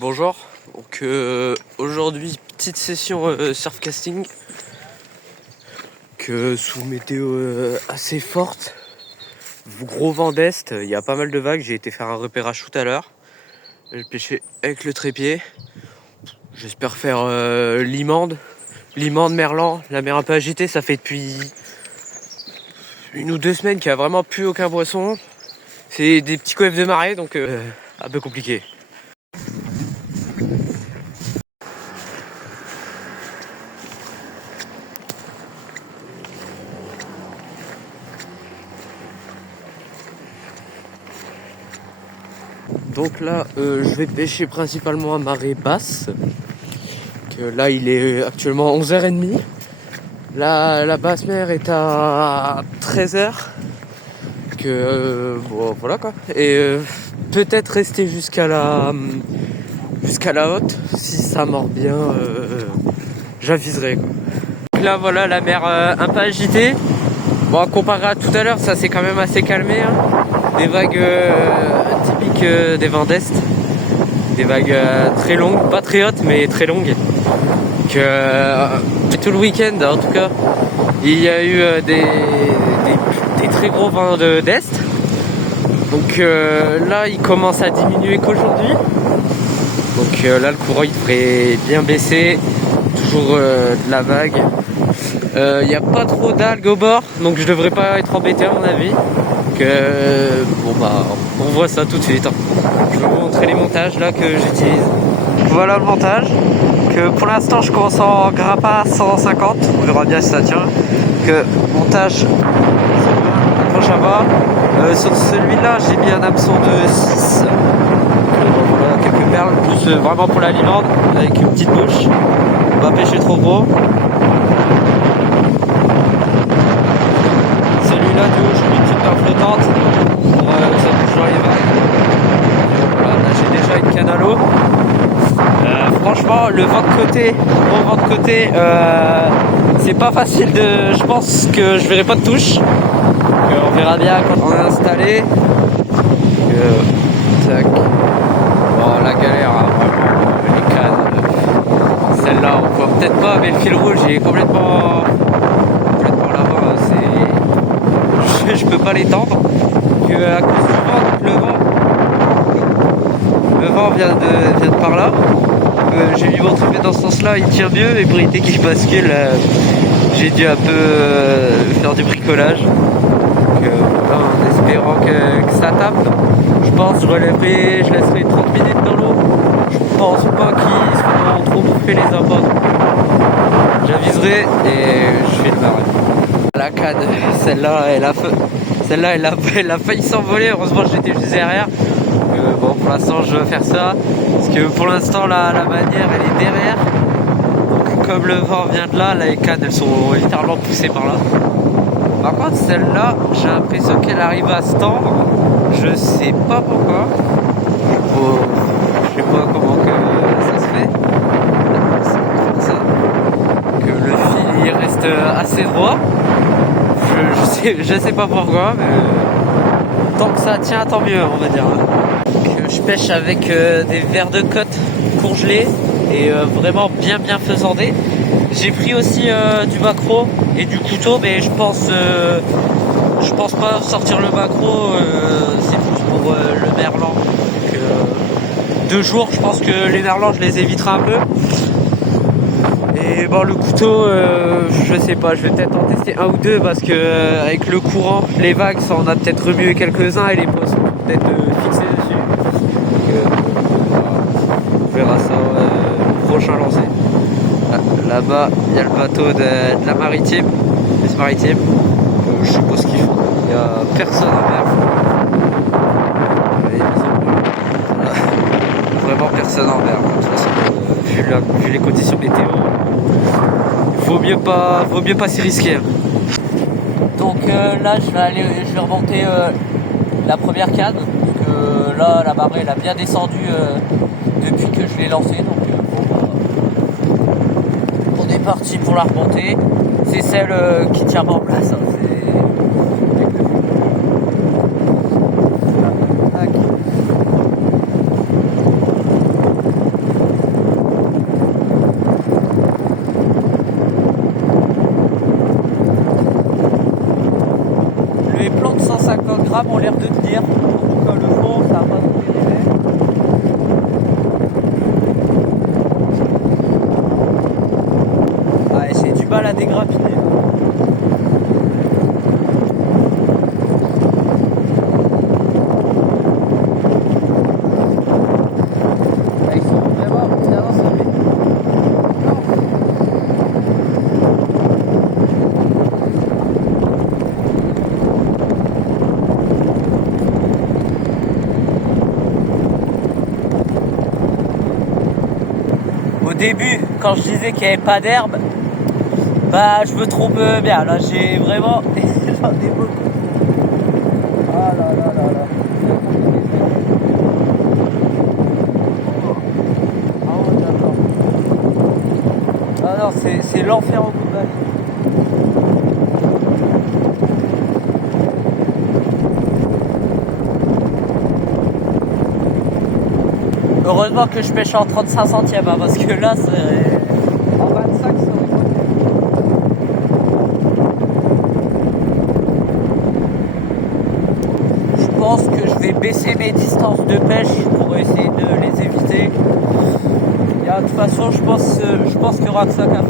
Bonjour, donc aujourd'hui petite session surfcasting sous météo assez forte, gros vent d'est, il y a pas mal de vagues, j'ai été faire un repérage tout à l'heure, j'ai pêché avec le trépied, j'espère faire Limande, Merlan, la mer un peu agitée, ça fait depuis 1 ou 2 semaines qu'il n'y a vraiment plus aucun poisson, c'est des petits coefs de marée donc un peu compliqué. Donc là, je vais pêcher principalement à marée basse. Là, il est actuellement 11h30. La basse mer est à 13h. Bon, voilà quoi. Et peut-être rester jusqu'à la haute. Si ça mord bien, j'aviserai quoi. Donc là, voilà la mer un peu agitée. Bon, comparé à tout à l'heure, ça s'est quand même assez calmé. Hein. Des vagues typiques des vents d'est. Des vagues très longues, pas très hautes, mais très longues. Tout le week-end, en tout cas, il y a eu des très gros vents d'est. Donc là, il commence à diminuer qu'aujourd'hui. Donc là, le courant il devrait bien baisser. Toujours de la vague. Il n'y a pas trop d'algues au bord, donc je devrais pas être embêté à mon avis. Bon bah, on voit ça tout de suite. Hein. Je vais vous montrer les montages là que j'utilise. Voilà le montage. Pour l'instant, je commence en grappa 150. On verra bien si ça tient. Montage accroche à bas. Sur celui-là, j'ai mis un hameçon de 6. Voilà, quelques perles, plus vraiment pour la limande, avec une petite bouche. On va pêcher trop gros. Celui-là du haut, j'ai mis une petite perle flottante pour que ça bouge dans les vagues. Voilà, là j'ai déjà une canne à l'eau. Franchement, le vent de côté, c'est pas facile de. Je pense que je verrai pas de touche. On verra bien quand on est installé. Tac. Bon, la galère, hein, vraiment, les cannes. Celle-là, on voit peut-être pas, mais le fil rouge il est complètement là-bas. Je peux pas l'étendre. À cause du vent, le vent vient de par là. J'ai mis mon truc dans ce sens-là, il tient mieux, et pour éviter qu'il bascule, j'ai dû un peu faire du bricolage. Voilà, en espérant que ça tape. Je pense que je laisserai 30 minutes dans l'eau. Je pense pas qu'ils seront trop bouffés les appâts. J'aviserai et je fais le barrage. La canne, celle-là, elle a failli s'envoler. Heureusement, j'étais juste derrière. Bon, pour l'instant, je vais faire ça. Parce que pour l'instant, la manière, elle est derrière. Donc, comme le vent vient de là, les cannes, elles sont littéralement poussées par là. Par contre, celle-là, j'ai l'impression qu'elle arrive à se tendre. Je sais pas pourquoi. Je sais pas comment que ça se fait. C'est ça. Que le fil, il reste assez droit. Je sais pas pourquoi, mais tant que ça tient, tant mieux, on va dire. Je pêche avec des vers de côte congelés et vraiment bien faisandés. J'ai pris aussi du maquereau et du couteau, mais je pense pas sortir le maquereau, c'est plus pour le merlan. Donc, 2 jours, je pense que les merlans, je les éviterai un peu. Et bon, le couteau, je sais pas, je vais peut-être en tester 1 ou 2 parce que avec le courant, les vagues, ça en a peut-être remué quelques-uns et les poissons peut-être fixés dessus. On verra ça au prochain lancer. Là-bas, il y a le bateau de la maritime, des maritimes. Je sais pas ce qu'ils font. Il y a personne en mer. Vraiment personne en mer. De toute façon, vu les conditions météo, vaut mieux pas s'y risquer. Donc là, je vais remonter la première canne. Donc là, la marée elle a bien descendu depuis que je l'ai lancée. Donc on est parti pour la remonter. C'est celle qui tient pas en place. Hein. l'air de tenir. En tout cas, le fond, ça a pas trop dérivé. Ouais, j'ai du mal à dégrappiner. Ils sont vraiment bien ensemble. Au début, quand je disais qu'il n'y avait pas d'herbe, bah je me trompe bien. Là, j'ai vraiment. J'en ai beaucoup. Ah là là là là. Ah ouais, d'accord. Ah non, c'est l'enfer au bout de ma vie. Heureusement que je pêche en 35 centièmes, hein, parce que là, c'est. En 25, ça aurait pas été. Je pense que je vais baisser mes distances de pêche pour essayer de les éviter. Et de toute façon, je pense qu'il y aura que ça qu'à faire.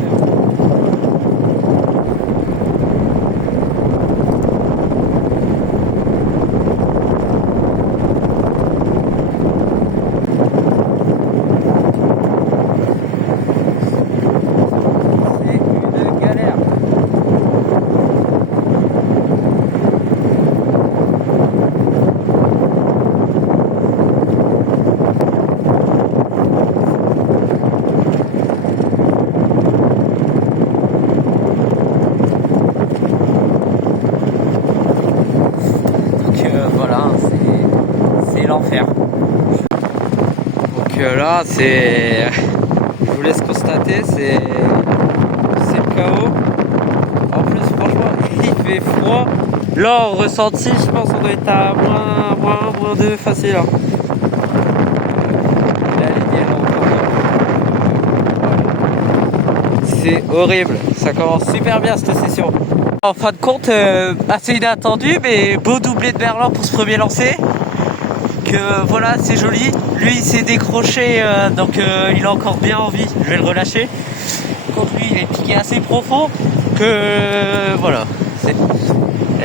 L'enfer. Donc là, je vous laisse constater, c'est le chaos. En plus, franchement, il fait froid. Là, en ressenti, je pense qu'on doit être à moins 2 facile. Hein. La ligne est encore. C'est horrible. Ça commence super bien cette session. En fin de compte, assez inattendu, mais beau doublé de Berlin pour ce premier lancer. Voilà, c'est joli. Lui, il s'est décroché, donc il a encore bien envie. Je vais le relâcher. Contre lui, il est piqué assez profond. Voilà, c'est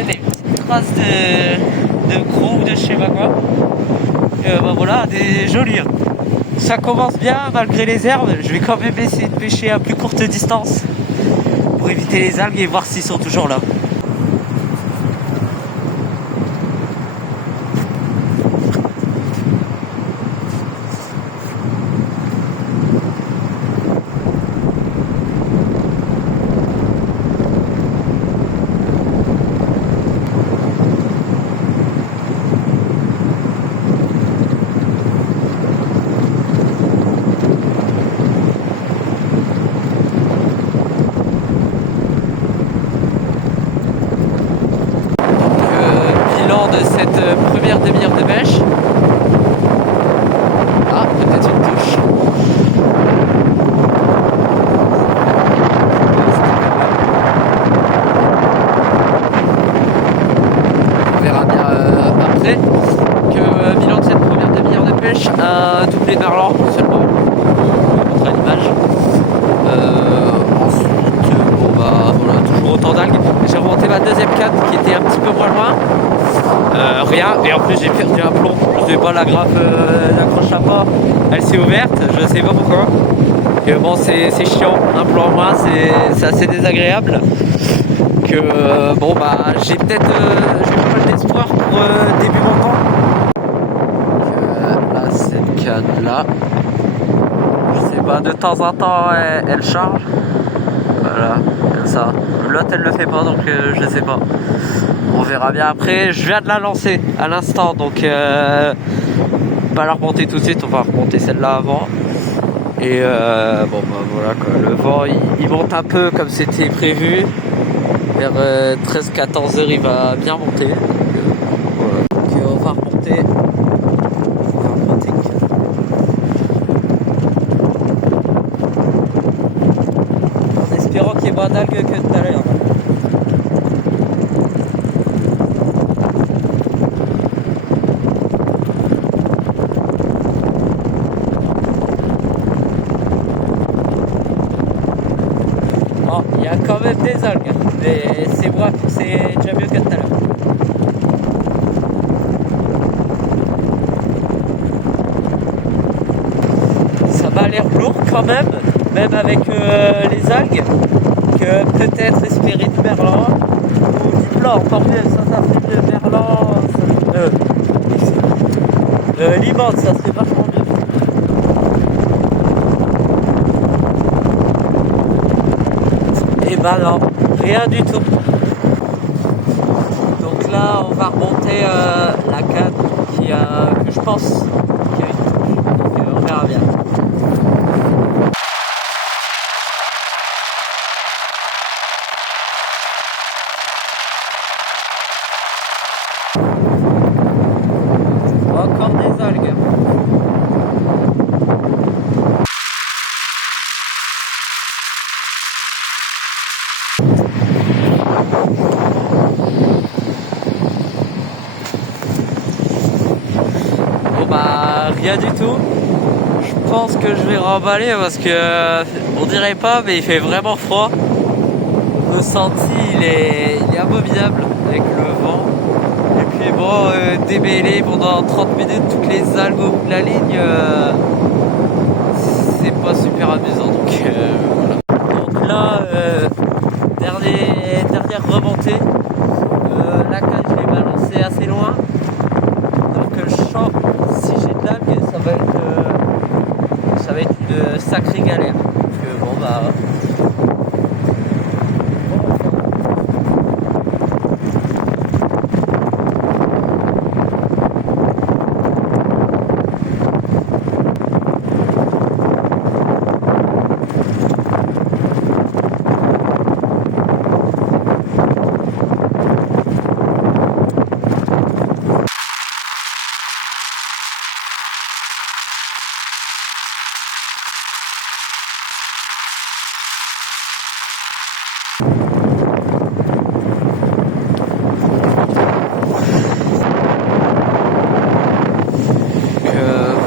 des petites traces de crocs ou de je sais pas quoi. Voilà, des jolis. Hein. Ça commence bien malgré les herbes. Je vais quand même essayer de pêcher à plus courte distance pour éviter les algues et voir s'ils sont toujours là. De cette première demi-heure de pêche. Ah, peut-être une touche. On verra bien après que bilan de cette première demi-heure de pêche, un doublé de merlan seulement. On montre à l'image. Ensuite, voilà, toujours autant d'algues. J'ai remonté ma deuxième canne qui était un petit peu moins loin. Rien, et en plus j'ai perdu un plomb, je sais pas, la grappe n'accroche pas, elle s'est ouverte, je sais pas pourquoi. Et bon, c'est chiant, un plomb en moins, c'est assez désagréable. J'ai peut-être j'ai pas mal d'espoir pour début montant. Là, cette canne là, je sais pas, de temps en temps elle charge. Voilà, comme ça. L'autre elle le fait pas, donc je sais pas. On verra bien après. Je viens de la lancer à l'instant, donc pas la remonter tout de suite, on va remonter celle-là avant. Et voilà quoi. Le vent il monte un peu comme c'était prévu. Vers 13-14 heures il va bien monter. Voilà. Donc on va remonter. En espérant qu'il y ait moins d'algues que tout à l'heure. des algues, mais c'est déjà mieux que tout à l'heure. Ça m'a l'air lourd quand même avec les algues, que peut-être espérer du merlan ou du blanc, encore mieux, ça fait du merlan, limande, ça serait vachement mieux. Et ben non, rien du tout. Donc là, on va remonter la canne que je pense qu'il y a une touche. Donc on verra bien. Encore des algues. Bon bah rien du tout. Je pense que je vais remballer parce que on dirait pas, mais il fait vraiment froid. Le ressenti il est abominable avec le vent. Et puis bon, démêler pendant 30 minutes toutes les algues au bout de la ligne, c'est pas super amusant. Donc voilà. Donc là, dernière remontée. La canne je l'ai balancée assez loin. Donc je sens si j'ai de l'algue, ça va être une sacrée galère. Donc bon bah.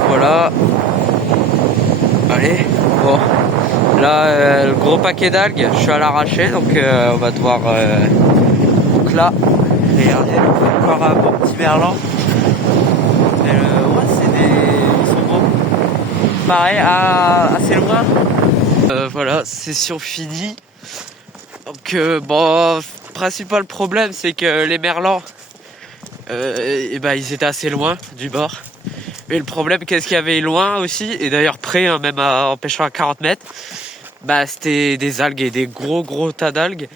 Voilà. Allez, bon. Là, le gros paquet d'algues, je suis à l'arracher, donc on va devoir. Donc là, regardez, encore un bon petit merlan. Ouais, ils sont beaux. Pareil, assez loin. Voilà, session finie. Donc bon, principal problème, c'est que les merlans, ils étaient assez loin du bord. Mais le problème, qu'est-ce qu'il y avait loin aussi, et d'ailleurs près, hein, même en pêchant à 40 mètres, bah c'était des algues et des gros tas d'algues.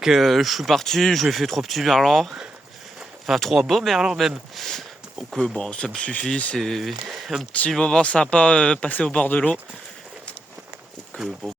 Que je suis parti, j'ai fait 3 petits merlans, enfin 3 beaux merlans même. Donc bon, ça me suffit, c'est un petit moment sympa passé au bord de l'eau. Donc bon.